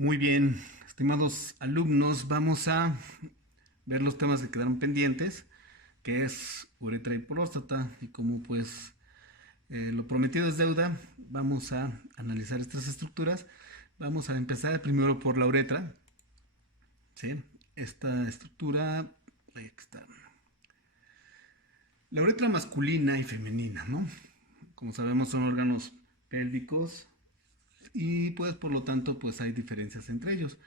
Muy bien, estimados alumnos, vamos a ver los temas que quedaron pendientes, que es uretra y próstata, y como pues lo prometido es deuda, vamos a analizar estas estructuras. Vamos a empezar primero por la uretra, ¿sí? Esta estructura, ahí está. La uretra masculina y femenina, ¿no? Como sabemos son órganos pélvicos y pues por lo tanto pues hay diferencias entre ellos.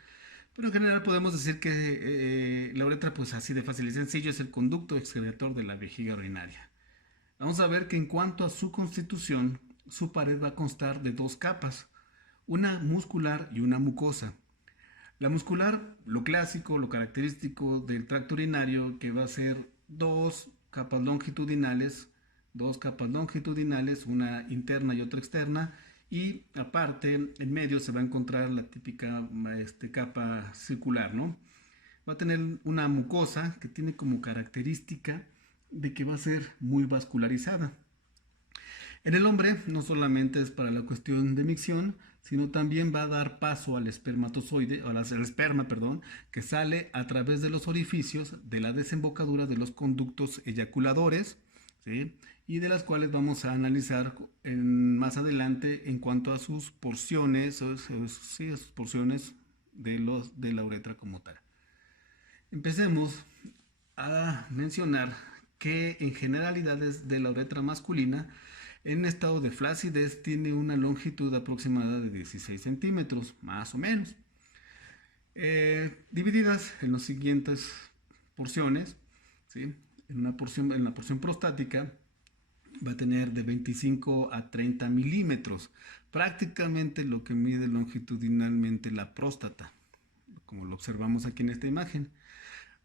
Pero en general podemos decir que la uretra, pues así de fácil y sencillo, es el conducto excretor de la vejiga urinaria. Vamos a ver que en cuanto a su constitución, su pared va a constar de dos capas, una muscular y una mucosa. La muscular, lo clásico, lo característico del tracto urinario, que va a ser dos capas longitudinales, una interna y otra externa, y aparte en medio se va a encontrar la típica capa circular, ¿no? Va a tener una mucosa que tiene como característica de que va a ser muy vascularizada. En el hombre no solamente es para la cuestión de micción, sino también va a dar paso al espermatozoide, o al esperma, perdón, que sale a través de los orificios de la desembocadura de los conductos eyaculadores, ¿sí? Y de las cuales vamos a analizar más adelante en cuanto a sus porciones, sí, sus porciones de la uretra como tal. Empecemos a mencionar que en generalidades de la uretra masculina, en estado de flacidez tiene una longitud aproximada de 16 centímetros, más o menos, divididas en las siguientes porciones, ¿sí? En la porción prostática va a tener de 25 a 30 milímetros, prácticamente lo que mide longitudinalmente la próstata, como lo observamos aquí en esta imagen.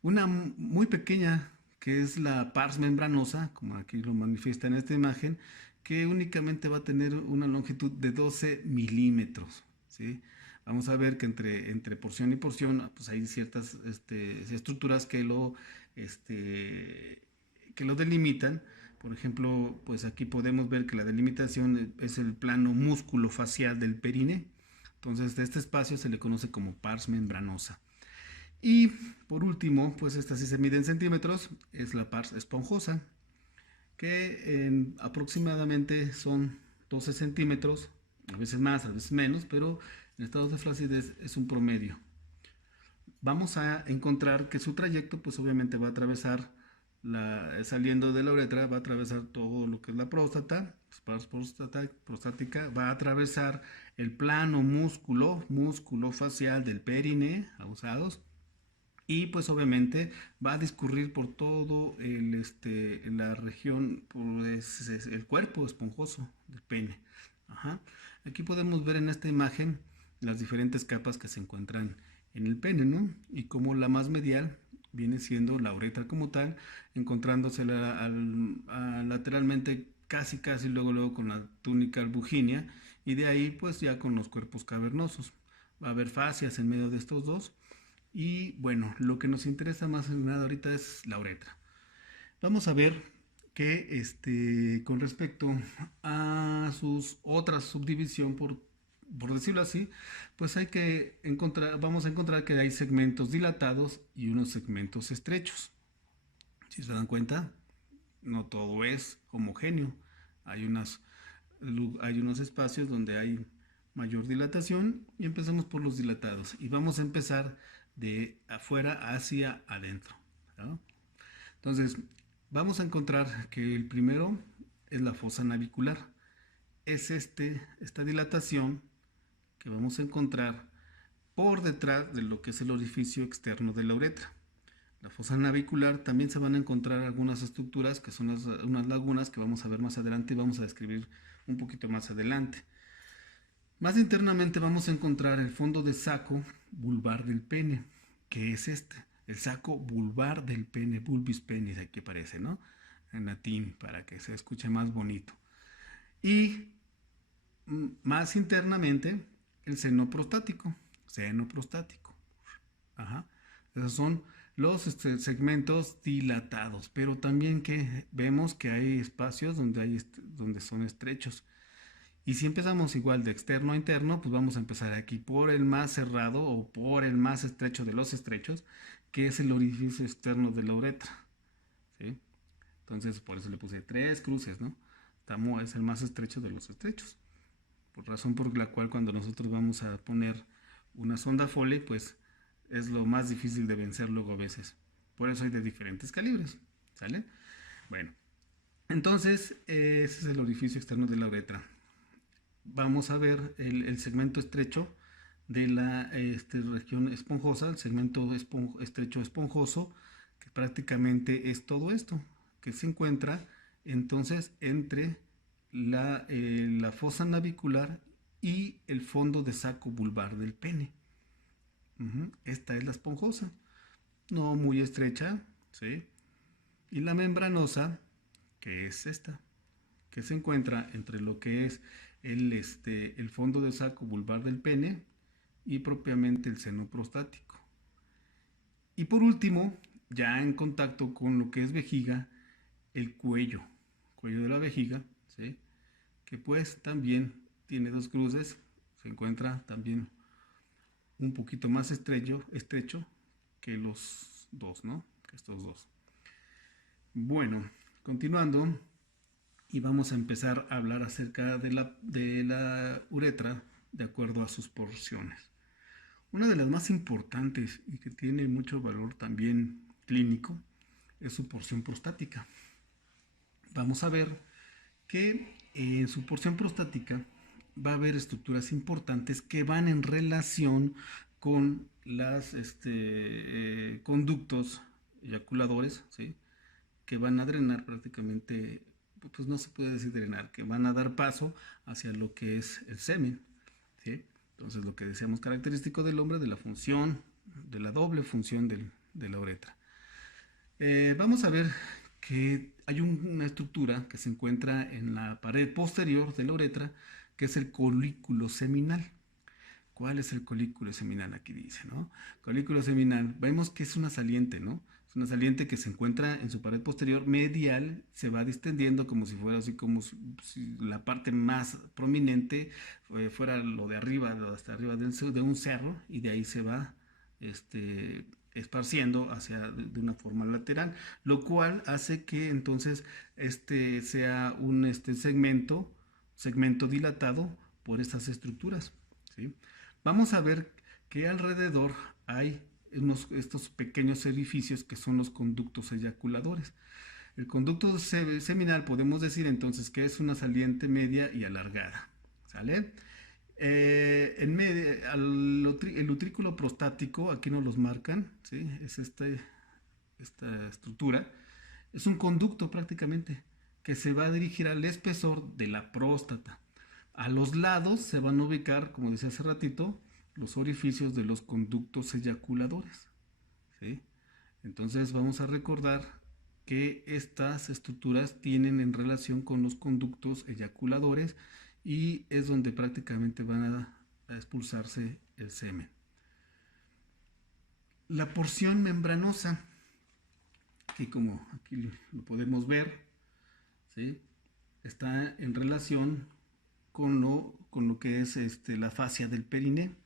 Una muy pequeña, que es la pars membranosa, como aquí lo manifiesta en esta imagen, que únicamente va a tener una longitud de 12 milímetros, ¿sí? Vamos a ver que entre porción y porción pues hay ciertas estructuras que lo delimitan. Por ejemplo, pues aquí podemos ver que la delimitación es el plano músculo-facial del perine. Entonces, de este espacio se le conoce como pars membranosa. Y por último, pues esta sí se mide en centímetros, es la pars esponjosa, que aproximadamente son 12 centímetros, a veces más, a veces menos, pero en estados de flacidez es un promedio. Vamos a encontrar que su trayecto, pues obviamente va a atravesar, saliendo de la uretra, va a atravesar todo lo que es la próstata, pues, prostática, va a atravesar el plano músculo facial del perine, abusados, y pues obviamente va a discurrir por todo la región, pues, el cuerpo esponjoso del pene. Ajá. Aquí podemos ver en esta imagen las diferentes capas que se encuentran en el pene, ¿no? Y como la más medial viene siendo la uretra como tal, encontrándose lateralmente casi luego con la túnica albuginea, y de ahí pues ya con los cuerpos cavernosos. Va a haber fascias en medio de estos dos. Y bueno, lo que nos interesa más en nada ahorita es la uretra. Vamos a ver que con respecto a sus otras subdivisión, por decirlo así, pues vamos a encontrar que hay segmentos dilatados y unos segmentos estrechos. Si se dan cuenta, no todo es homogéneo. Hay unos espacios donde hay mayor dilatación, y empezamos por los dilatados y vamos a empezar de afuera hacia adentro, ¿no? Entonces vamos a encontrar que el primero es la fosa navicular. Es esta dilatación que vamos a encontrar por detrás de lo que es el orificio externo de la uretra. La fosa navicular también se van a encontrar algunas estructuras que son unas lagunas que vamos a ver más adelante y vamos a describir un poquito más adelante. Más internamente vamos a encontrar el fondo de saco vulvar del pene, que es el saco vulvar del pene, vulvis penis, aquí aparece, ¿no? En latín, para que se escuche más bonito. Y más internamente, el seno prostático, Ajá. Esos son los segmentos dilatados, pero también que vemos que hay espacios donde son estrechos. Y si empezamos igual de externo a interno, pues vamos a empezar aquí por el más cerrado o por el más estrecho de los estrechos, que es el orificio externo de la uretra. ¿Sí? Entonces, por eso le puse 3 cruces, ¿no? Es el más estrecho de los estrechos. Por razón por la cual cuando nosotros vamos a poner una sonda Foley, pues es lo más difícil de vencer luego a veces. Por eso hay de diferentes calibres, ¿sale? Bueno, entonces ese es el orificio externo de la uretra. Vamos a ver el segmento estrecho de la región esponjosa, el segmento estrecho esponjoso, que prácticamente es todo esto, que se encuentra entonces entre la fosa navicular y el fondo de saco vulvar del pene. Esta es la esponjosa, no muy estrecha, ¿sí? Y la membranosa, que es esta, que se encuentra entre lo que es el fondo de saco vulvar del pene y propiamente el seno prostático. Y por último, ya en contacto con lo que es vejiga, el cuello de la vejiga, ¿sí? Que pues también tiene 2 cruces, se encuentra también un poquito más estrecho que los dos, ¿no? Que estos dos. Bueno, continuando, y vamos a empezar a hablar acerca de la uretra de acuerdo a sus porciones. Una de las más importantes y que tiene mucho valor también clínico es su porción prostática. Vamos a ver que en su porción prostática va a haber estructuras importantes que van en relación con los conductos eyaculadores, ¿sí? Que van a drenar prácticamente, pues no se puede decir drenar, que van a dar paso hacia lo que es el semen, ¿sí? Entonces lo que decíamos característico del hombre, de la función, de la doble función de la uretra. Vamos a ver que hay una estructura que se encuentra en la pared posterior de la uretra, que es el colículo seminal. ¿Cuál es el colículo seminal? Aquí dice, ¿no? Colículo seminal, vemos que es una saliente, ¿no? Es una saliente que se encuentra en su pared posterior medial, se va distendiendo como si fuera así, como si la parte más prominente fuera lo de arriba, hasta arriba de un cerro, y de ahí se va esparciendo de una forma lateral, lo cual hace que entonces sea un segmento dilatado por estas estructuras, ¿sí? Vamos a ver que alrededor hay estos pequeños edificios que son los conductos eyaculadores. El conducto seminal podemos decir entonces que es una saliente media y alargada, ¿sale? El utrículo prostático, aquí nos los marcan, ¿sí? Es esta estructura, es un conducto prácticamente que se va a dirigir al espesor de la próstata. A los lados se van a ubicar, como decía hace ratito, los orificios de los conductos eyaculadores, ¿sí? Entonces vamos a recordar que estas estructuras tienen en relación con los conductos eyaculadores y es donde prácticamente van a expulsarse el semen. La porción membranosa, que como aquí lo podemos ver, ¿sí? Está en relación con lo que es la fascia del periné,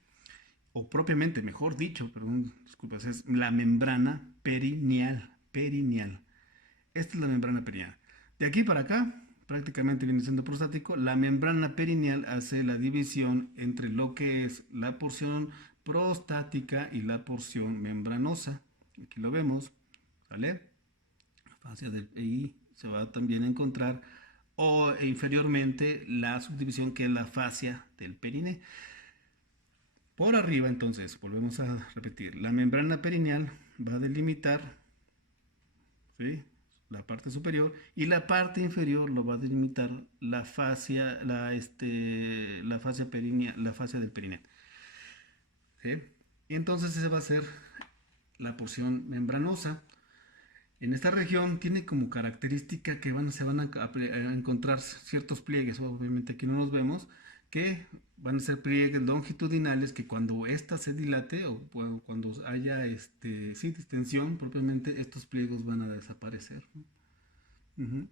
o propiamente, mejor dicho, perdón, disculpas, es la membrana perineal. Esta es la membrana perineal. De aquí para acá, prácticamente viene siendo prostático. La membrana perineal hace la división entre lo que es la porción prostática y la porción membranosa. Aquí lo vemos, ¿vale? La fascia y se va también a encontrar inferiormente la subdivisión que es la fascia del periné. Por arriba, entonces, volvemos a repetir, la membrana perineal va a delimitar, ¿sí?, la parte superior, y la parte inferior lo va a delimitar la fascia, la fascia perineal, la fascia del perineo, ¿sí? Y entonces esa va a ser la porción membranosa. En esta región tiene como característica que se van a encontrar ciertos pliegues, obviamente aquí no los vemos, que van a ser pliegues longitudinales que cuando ésta se dilate o cuando haya distensión propiamente, estos pliegues van a desaparecer, ¿no?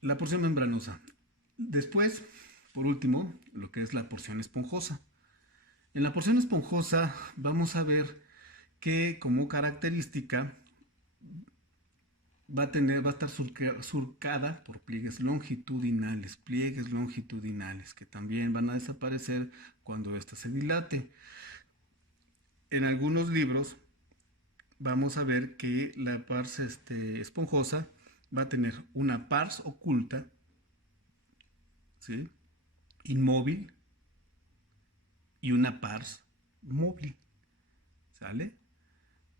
La porción membranosa. Después, por último, lo que es la porción esponjosa. En la porción esponjosa vamos a ver que como característica va a estar surcada por pliegues longitudinales, que también van a desaparecer cuando ésta se dilate. En algunos libros vamos a ver que la pars esponjosa va a tener una pars oculta, ¿sí?, inmóvil, y una pars móvil, ¿sale?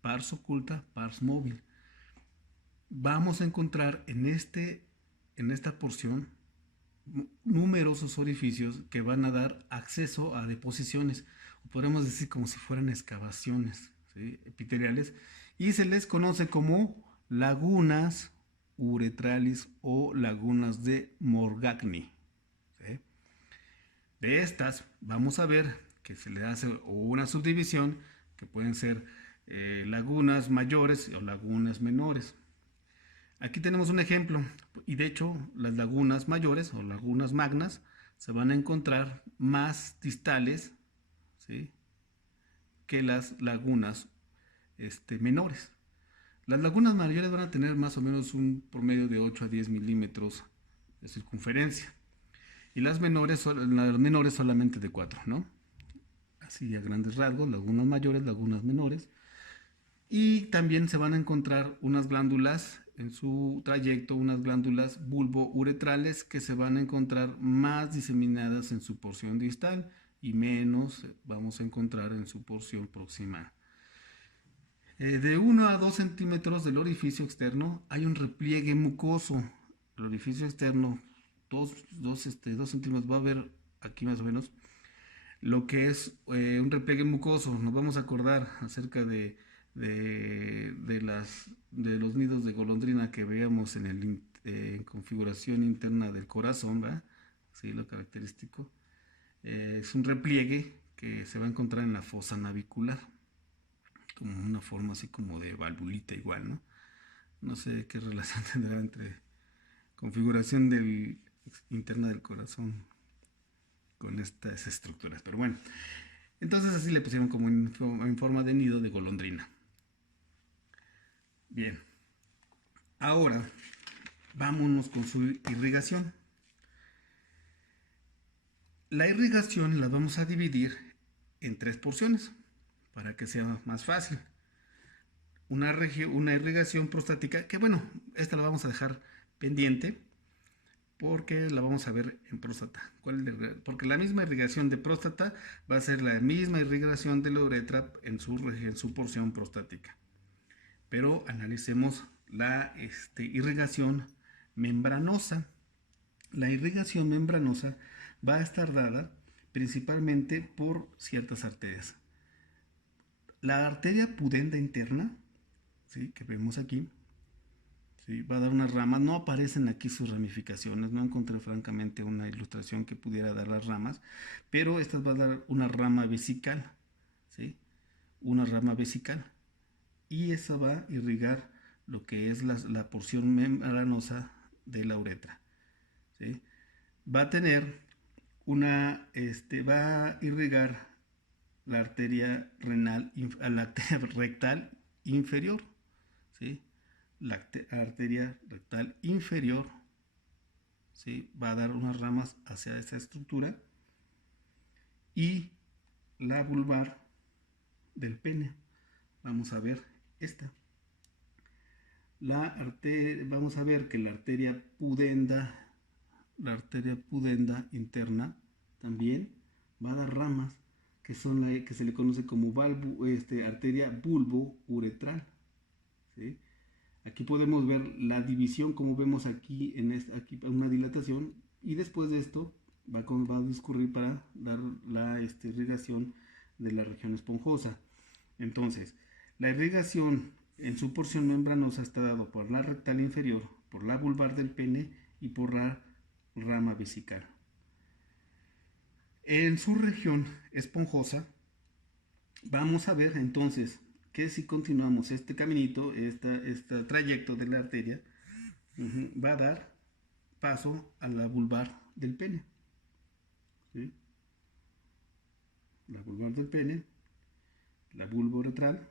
Pars oculta, pars móvil. Vamos a encontrar en esta porción numerosos orificios que van a dar acceso a deposiciones, o podemos decir como si fueran excavaciones, ¿sí?, epiteliales, y se les conoce como lagunas uretralis o lagunas de Morgagni, ¿sí? De estas vamos a ver que se le hace una subdivisión que pueden ser lagunas mayores o lagunas menores. Aquí tenemos un ejemplo, y de hecho las lagunas mayores o lagunas magnas se van a encontrar más distales, ¿sí?, que las lagunas menores. Las lagunas mayores van a tener más o menos un promedio de 8 a 10 milímetros de circunferencia, y las menores solamente de 4, ¿no? Así a grandes rasgos, lagunas mayores, lagunas menores. Y también se van a encontrar unas glándulas en su trayecto, unas glándulas bulbouretrales que se van a encontrar más diseminadas en su porción distal y menos vamos a encontrar en su porción proximal. De 1 a 2 centímetros del orificio externo hay un repliegue mucoso. El orificio externo, 2 centímetros, va a haber aquí más o menos lo que es un repliegue mucoso. Nos vamos a acordar acerca de los nidos de golondrina que veíamos en configuración interna del corazón, ¿verdad? Sí, lo característico. Es un repliegue que se va a encontrar en la fosa navicular, como una forma así como de valvulita igual, ¿no? No sé qué relación tendrá entre configuración interna del corazón con estas estructuras, pero bueno. Entonces así le pusieron como en forma de nido de golondrina. Bien, ahora vámonos con su irrigación. La irrigación la vamos a dividir en 3 porciones para que sea más fácil. Una irrigación prostática, que bueno, esta la vamos a dejar pendiente porque la vamos a ver en próstata. Porque la misma irrigación de próstata va a ser la misma irrigación de la uretra en su porción prostática. Pero analicemos la irrigación membranosa. La irrigación membranosa va a estar dada principalmente por ciertas arterias. La arteria pudenda interna, ¿sí?, que vemos aquí, ¿sí?, va a dar unas ramas. No aparecen aquí sus ramificaciones, no encontré francamente una ilustración que pudiera dar las ramas, pero esta va a dar una rama vesical, ¿sí?, una rama vesical, y esa va a irrigar lo que es la porción membranosa de la uretra, ¿sí? Va a tener va a irrigar la arteria renal, la arteria rectal inferior, ¿sí? La arteria rectal inferior, ¿sí?, va a dar unas ramas hacia esta estructura, y la vulvar del pene, vamos a ver esta. Vamos a ver que la arteria pudenda interna también va a dar ramas que son que se le conoce como arteria bulbouretral, ¿sí? Aquí podemos ver la división, como vemos aquí, aquí una dilatación, y después de esto va a discurrir para dar la irrigación de la región esponjosa. Entonces, la irrigación en su porción membranosa está dado por la rectal inferior, por la vulvar del pene y por la rama vesical. En su región esponjosa vamos a ver entonces que si continuamos este caminito, trayecto de la arteria, va a dar paso a la vulvar del pene. ¿Sí? La vulvar del pene, la vulva-uretral.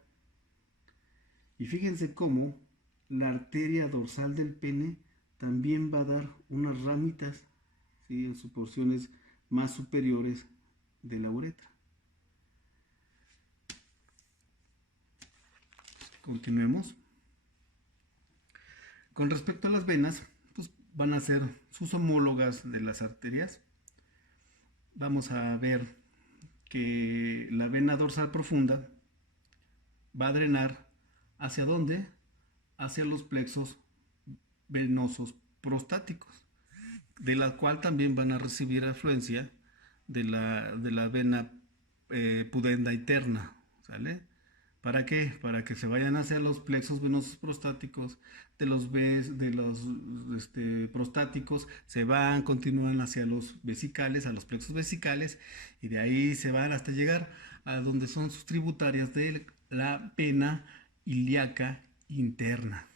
Y fíjense cómo la arteria dorsal del pene también va a dar unas ramitas, ¿sí? En sus porciones más superiores de la uretra. Continuemos. Con respecto a las venas, pues van a ser sus homólogas de las arterias. Vamos a ver que la vena dorsal profunda va a drenar ¿hacia dónde? Hacia los plexos venosos prostáticos, de la cual también van a recibir afluencia de la vena pudenda interna, ¿sale? ¿Para qué? Para que se vayan hacia los plexos venosos prostáticos, de los prostáticos, se van, continúan hacia los vesicales, a los plexos vesicales, y de ahí se van hasta llegar a donde son sus tributarias de la vena ilíaca interna.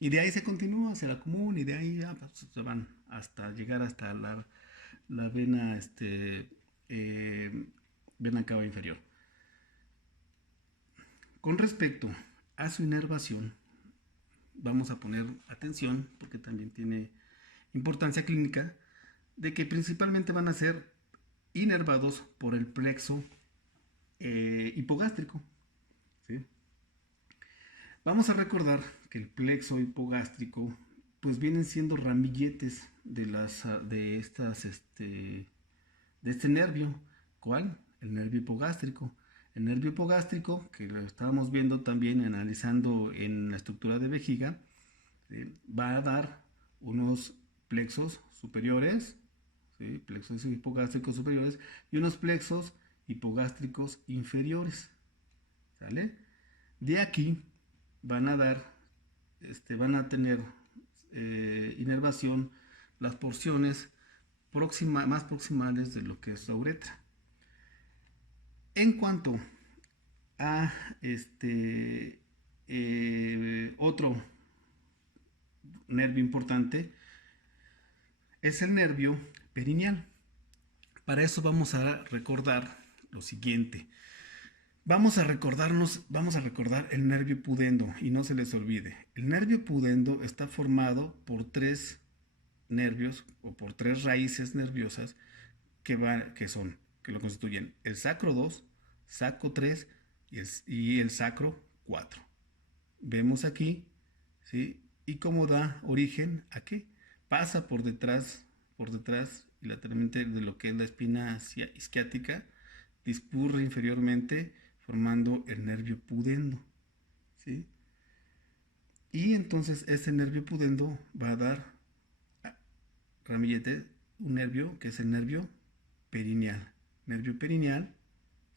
Y de ahí se continúa hacia la común y de ahí ya, pues, se van hasta llegar hasta la vena, vena cava inferior. Con respecto a su inervación, vamos a poner atención porque también tiene importancia clínica de que principalmente van a ser inervados por el plexo hipogástrico. ¿Sí? Vamos a recordar que el plexo hipogástrico pues vienen siendo ramilletes de este nervio. ¿Cuál? El nervio hipogástrico. El nervio hipogástrico, que lo estábamos viendo también analizando en la estructura de vejiga, va a dar unos plexos superiores, ¿sí? Plexos hipogástricos superiores y unos plexos hipogástricos inferiores. ¿Sale? De aquí van a tener inervación las porciones más proximales de lo que es la uretra. En cuanto a otro nervio importante, es el nervio perineal. Para eso vamos a recordar lo siguiente. Vamos a recordar el nervio pudendo y no se les olvide. El nervio pudendo está formado por 3 nervios o por 3 raíces nerviosas que lo constituyen el sacro 2, sacro 3 y el sacro 4. Vemos aquí, ¿sí? Y cómo da origen a qué. Pasa por detrás y lateralmente de lo que es la espina isquiática, discurre inferiormente formando el nervio pudendo, ¿sí? Y entonces este nervio pudendo va a dar ramillete, un nervio que es el nervio perineal,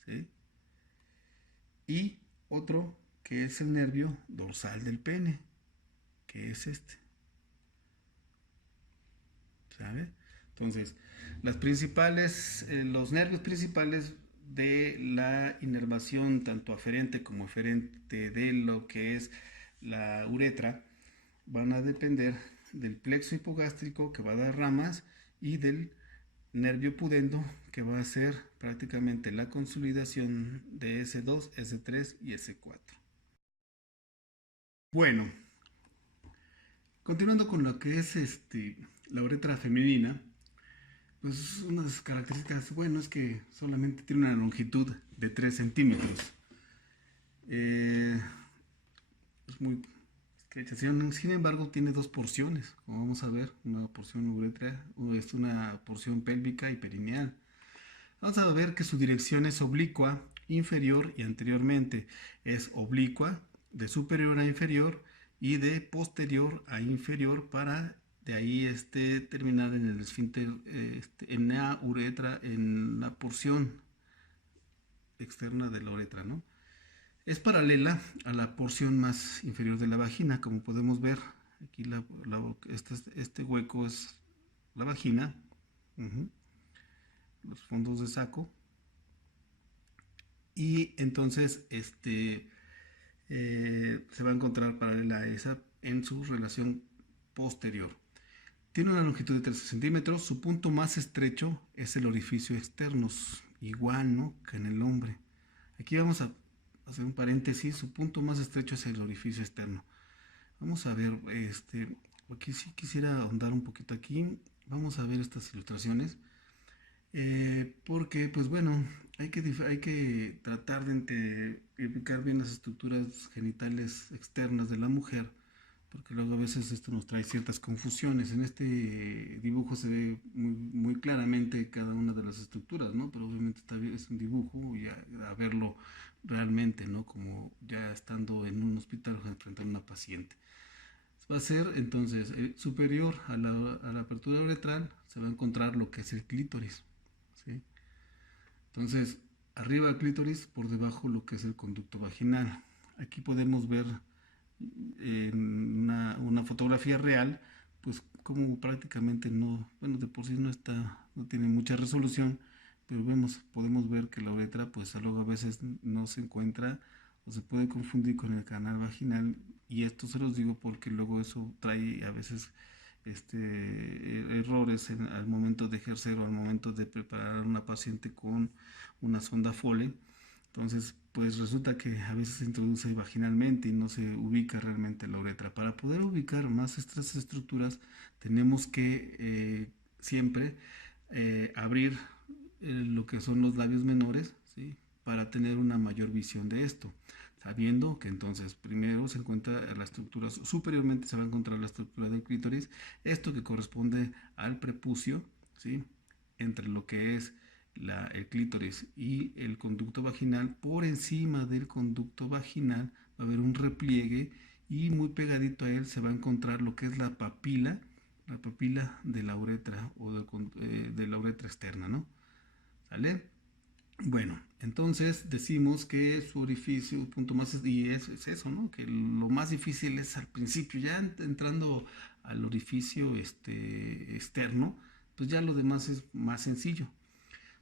¿sí? Y otro que es el nervio dorsal del pene, que es este, ¿sabe? Entonces, los nervios principales de la inervación, tanto aferente como eferente de lo que es la uretra, van a depender del plexo hipogástrico, que va a dar ramas, y del nervio pudendo, que va a ser prácticamente la consolidación de S2, S3 y S4. Bueno, continuando con lo que es la uretra femenina, pues unas características, bueno, es que solamente tiene una longitud de 3 centímetros. Es muy estrecha. Sin embargo, tiene 2 porciones, como vamos a ver, una porción uretra, una porción pélvica y perineal. Vamos a ver que su dirección es oblicua, inferior y anteriormente. Es oblicua, de superior a inferior y de posterior a inferior, para de ahí terminar en el esfínter, en la uretra, en la porción externa de la uretra, ¿no? Es paralela a la porción más inferior de la vagina, como podemos ver. Aquí este hueco es la vagina, los fondos de saco. Y entonces se va a encontrar paralela a esa en su relación posterior. Tiene una longitud de 13 centímetros. Su punto más estrecho es el orificio externo, igual, ¿no?, que en el hombre. Aquí vamos a hacer un paréntesis. Su punto más estrecho es el orificio externo. Vamos a ver, aquí sí quisiera ahondar un poquito aquí. Vamos a ver estas ilustraciones. Porque, pues bueno, hay que tratar de ubicar bien las estructuras genitales externas de la mujer, porque luego a veces esto nos trae ciertas confusiones. En este dibujo se ve muy claramente cada una de las estructuras, ¿no? Pero obviamente es un dibujo y a verlo realmente, ¿no?, como ya estando en un hospital frente a una paciente. Va a ser entonces superior a la apertura uretral, se va a encontrar lo que es el clítoris, ¿sí? Entonces, arriba del clítoris, por debajo lo que es el conducto vaginal. Aquí podemos ver en una fotografía real, pues como prácticamente no, bueno, de por sí no tiene mucha resolución, pero podemos ver que la uretra, pues luego a veces no se encuentra o se puede confundir con el canal vaginal, y esto se los digo porque luego eso trae a veces errores al momento de ejercer o al momento de preparar a una paciente con una sonda Foley. Entonces, pues resulta que a veces se introduce vaginalmente y no se ubica realmente la uretra. Para poder ubicar más estas estructuras, tenemos que siempre abrir lo que son los labios menores, ¿sí?, para tener una mayor visión de esto, sabiendo que entonces primero se encuentra la estructura, superiormente se va a encontrar la estructura del clítoris, esto que corresponde al prepucio, ¿sí?, entre lo que es el clítoris y el conducto vaginal. Por encima del conducto vaginal va a haber un repliegue y muy pegadito a él se va a encontrar lo que es la papila de la uretra o de la uretra externa, ¿no? ¿Sale? Bueno, entonces decimos que su orificio, punto más, y es eso, ¿no?, que lo más difícil es al principio, ya entrando al orificio externo, pues ya lo demás es más sencillo.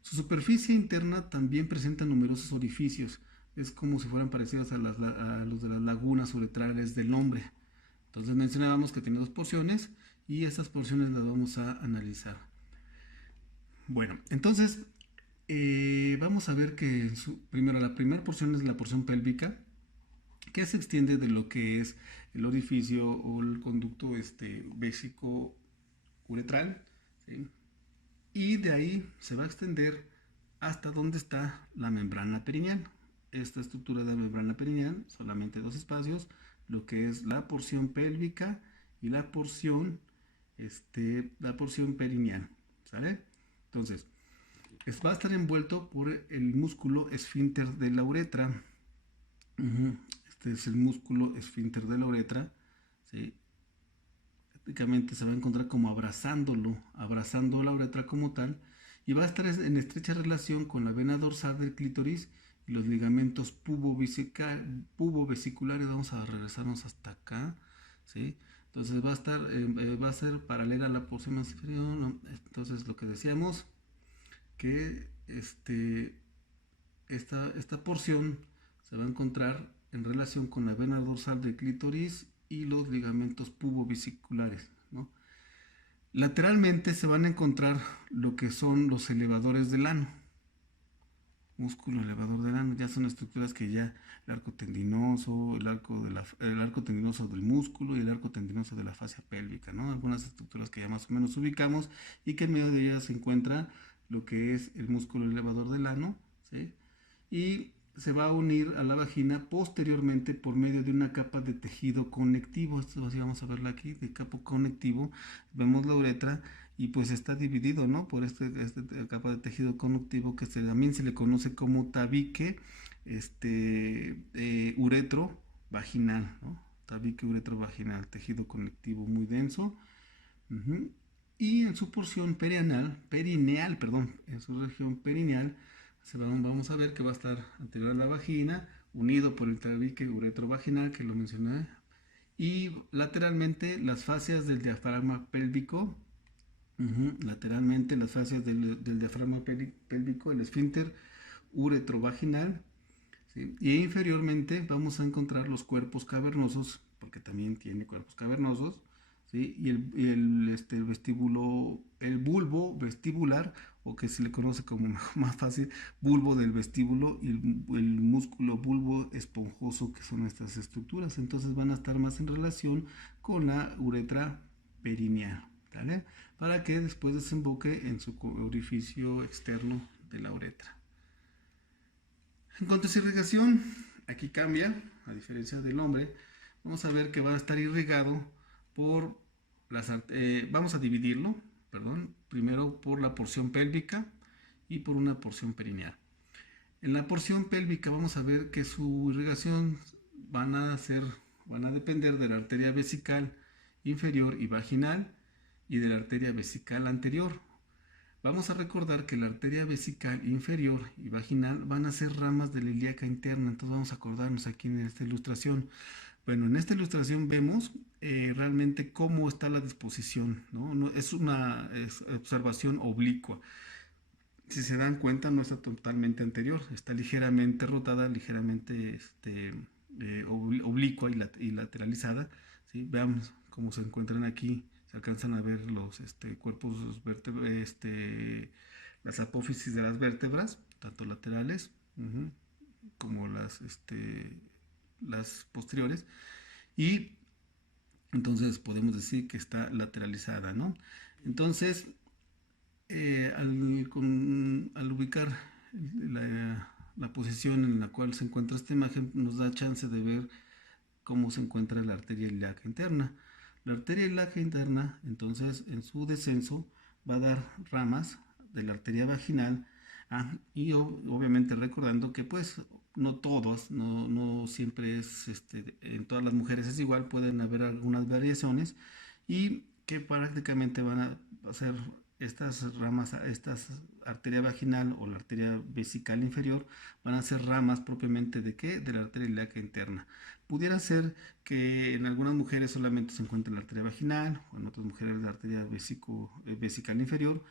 Su superficie interna también presenta numerosos orificios, es como si fueran parecidos a los de las lagunas uretrales del hombre. Entonces mencionábamos que tiene dos porciones y estas porciones las vamos a analizar. Bueno, entonces vamos a ver que primero la primera porción es la porción pélvica, que se extiende de lo que es el orificio o el conducto vésico uretral, ¿sí?, y de ahí se va a extender hasta donde está la membrana perineal. Esta estructura de la membrana perineal, solamente dos espacios, lo que es la porción pélvica y la porción perineal, ¿sale? Entonces, va a estar envuelto por el músculo esfínter de la uretra. Este es el músculo esfínter de la uretra, ¿sí? Prácticamente se va a encontrar como abrazando la uretra como tal, y va a estar en estrecha relación con la vena dorsal del clítoris y los ligamentos pubovesiculares. Vamos a regresarnos hasta acá, ¿sí? Entonces va a ser paralela a la porción más inferior, ¿no? Entonces lo que decíamos, que esta porción se va a encontrar en relación con la vena dorsal del clítoris y los ligamentos pubovesiculares, ¿no? Lateralmente se van a encontrar lo que son los elevadores del ano, músculo elevador del ano. Ya son estructuras que ya el arco tendinoso, el arco tendinoso del músculo y el arco tendinoso de la fascia pélvica, ¿no? Algunas estructuras que ya más o menos ubicamos y que en medio de ellas se encuentra lo que es el músculo elevador del ano, ¿sí? Y se va a unir a la vagina posteriormente por medio de una capa de tejido conectivo. Esto así vamos a verla aquí, de capa conectivo. Vemos la uretra y pues está dividido, ¿no?, por esta capa de tejido conectivo que también se le conoce como tabique uretro vaginal, ¿no? Tabique uretro vaginal, tejido conectivo muy denso. Y en su porción perineal, en su región perineal, vamos a ver que va a estar anterior a la vagina, unido por el tabique uretrovaginal, que lo mencioné, y lateralmente las fascias del diafragma pélvico, lateralmente las fascias del diafragma pélvico, el esfínter uretrovaginal, ¿sí? Y inferiormente vamos a encontrar los cuerpos cavernosos, porque también tiene cuerpos cavernosos, ¿sí? Y el bulbo vestibular, o que se le conoce como más fácil, bulbo del vestíbulo, y el músculo bulbo esponjoso, que son estas estructuras. Entonces van a estar más en relación con la uretra perineal, ¿vale? Para que después desemboque en su orificio externo de la uretra. En cuanto a su irrigación, aquí cambia, a diferencia del hombre. Vamos a ver que va a estar irrigado por vamos a dividirlo, perdón, primero por la porción pélvica y por una porción perineal. En la porción pélvica vamos a ver que su irrigación van a depender de la arteria vesical inferior y vaginal y de la arteria vesical anterior. Vamos a recordar que la arteria vesical inferior y vaginal van a ser ramas de la ilíaca interna, entonces vamos a acordarnos aquí en esta ilustración. Bueno, en esta ilustración vemos realmente cómo está la disposición, ¿no? Es una observación oblicua. Si se dan cuenta, no está totalmente anterior, está ligeramente rotada, ligeramente oblicua y lateralizada, ¿sí? Veamos cómo se encuentran aquí. Se alcanzan a ver los cuerpos, las apófisis de las vértebras, tanto laterales como las posteriores. Y entonces podemos decir que está lateralizada, ¿no? Entonces, al ubicar la posición en la cual se encuentra esta imagen, nos da chance de ver cómo se encuentra la arteria ilíaca interna. La arteria ilíaca interna, entonces, en su descenso, va a dar ramas de la arteria vaginal, y obviamente recordando que pues no todos, no siempre es, en todas las mujeres es igual, pueden haber algunas variaciones, y que prácticamente van a ser estas ramas, estas arteria vaginal o la arteria vesical inferior, van a ser ramas propiamente de ¿qué? De la arteria ilíaca interna. Pudiera ser que en algunas mujeres solamente se encuentre la arteria vaginal, o en otras mujeres la arteria vesical inferior,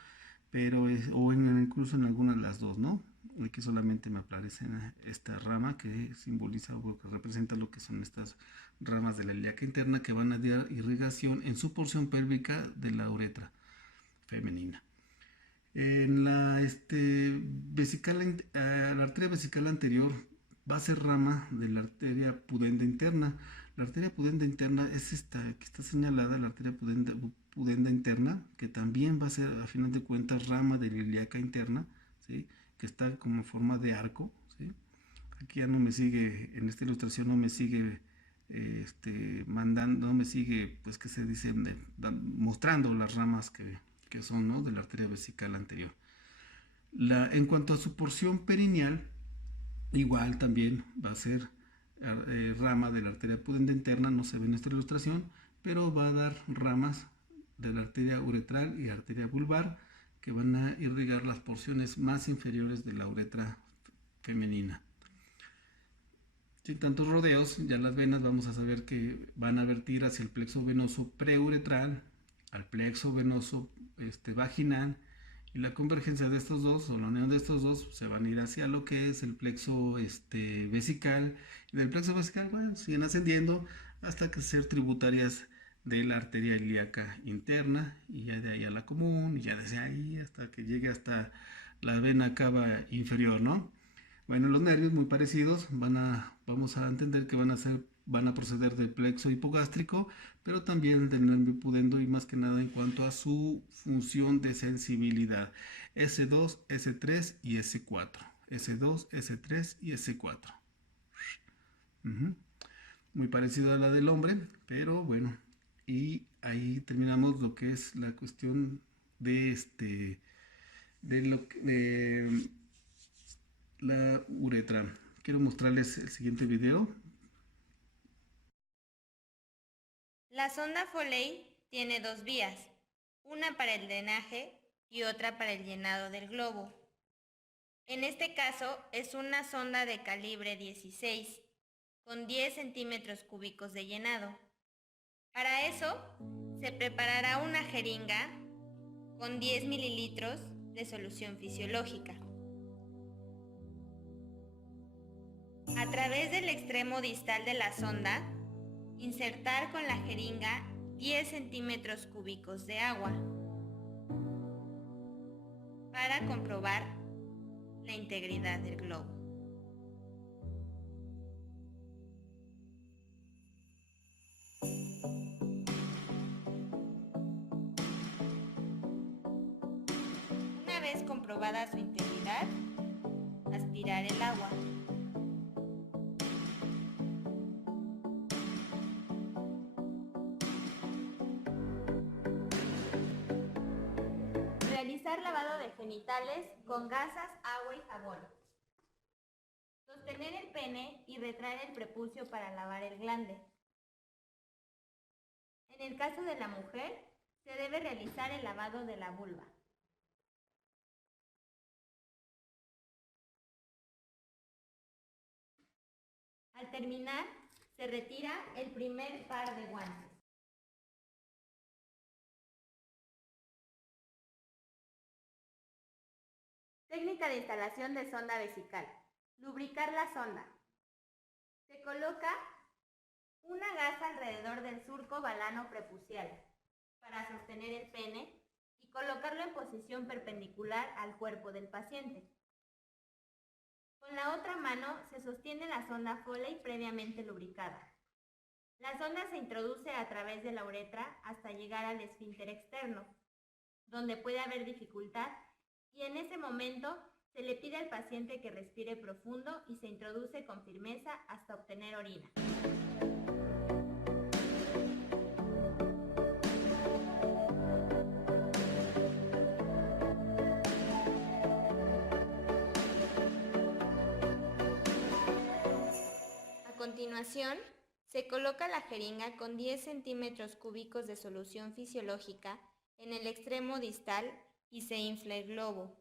pero incluso en algunas de las dos, ¿no? Aquí solamente me aparece esta rama que simboliza o que representa lo que son estas ramas de la ilíaca interna que van a dar irrigación en su porción pélvica de la uretra femenina. En la la arteria vesical anterior va a ser rama de la arteria pudenda interna. La arteria pudenda interna es esta que está señalada, la arteria pudenda interna, que también va a ser, a final de cuentas, rama de la ilíaca interna, ¿sí? Que está como forma de arco, ¿sí? Aquí ya no me sigue, en esta ilustración no me sigue no me sigue, pues que se dice, mostrando las ramas que son, ¿no? De la arteria vesical anterior. En cuanto a su porción perineal, igual también va a ser rama de la arteria pudenda interna, no se ve en esta ilustración, pero va a dar ramas de la arteria uretral y arteria vulvar que van a irrigar las porciones más inferiores de la uretra femenina. Sin tantos rodeos, ya las venas vamos a saber que van a vertir hacia el plexo venoso preuretral, al plexo venoso vaginal, y la convergencia de estos dos, o la unión de estos dos, se van a ir hacia lo que es el plexo vesical, y del plexo vesical, bueno, siguen ascendiendo hasta que ser tributarias de la arteria ilíaca interna, y ya de ahí a la común, y ya desde ahí hasta que llegue hasta la vena cava inferior, ¿no? Bueno, los nervios muy parecidos, vamos a entender que van a proceder del plexo hipogástrico, pero también del nervio pudendo, y más que nada en cuanto a su función de sensibilidad. S2, S3 y S4. S2, S3 y S4. Muy parecido a la del hombre, pero bueno, y ahí terminamos lo que es la cuestión de la uretra. Quiero mostrarles el siguiente video. La sonda Foley tiene dos vías, una para el drenaje y otra para el llenado del globo. En este caso es una sonda de calibre 16 con 10 centímetros cúbicos de llenado. Para eso se preparará una jeringa con 10 mililitros de solución fisiológica. A través del extremo distal de la sonda, insertar con la jeringa 10 centímetros cúbicos de agua para comprobar la integridad del globo. Una vez comprobada su integridad, aspirar el agua. Realizar lavado de genitales con gasas, agua y jabón. Sostener el pene y retraer el prepucio para lavar el glande. En el caso de la mujer, se debe realizar el lavado de la vulva. Al terminar, se retira el primer par de guantes. Técnica de instalación de sonda vesical. Lubricar la sonda. Se coloca una gasa alrededor del surco balano prepucial para sostener el pene y colocarlo en posición perpendicular al cuerpo del paciente. Con la otra mano se sostiene la sonda Foley previamente lubricada. La sonda se introduce a través de la uretra hasta llegar al esfínter externo, donde puede haber dificultad, y en ese momento se le pide al paciente que respire profundo y se introduce con firmeza hasta obtener orina. A continuación, se coloca la jeringa con 10 centímetros cúbicos de solución fisiológica en el extremo distal y se infla el globo.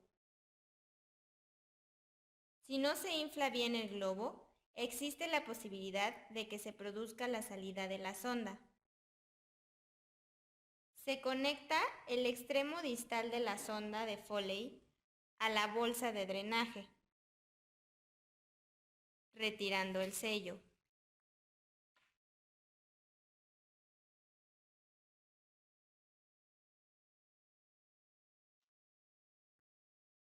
Si no se infla bien el globo, existe la posibilidad de que se produzca la salida de la sonda. Se conecta el extremo distal de la sonda de Foley a la bolsa de drenaje, retirando el sello.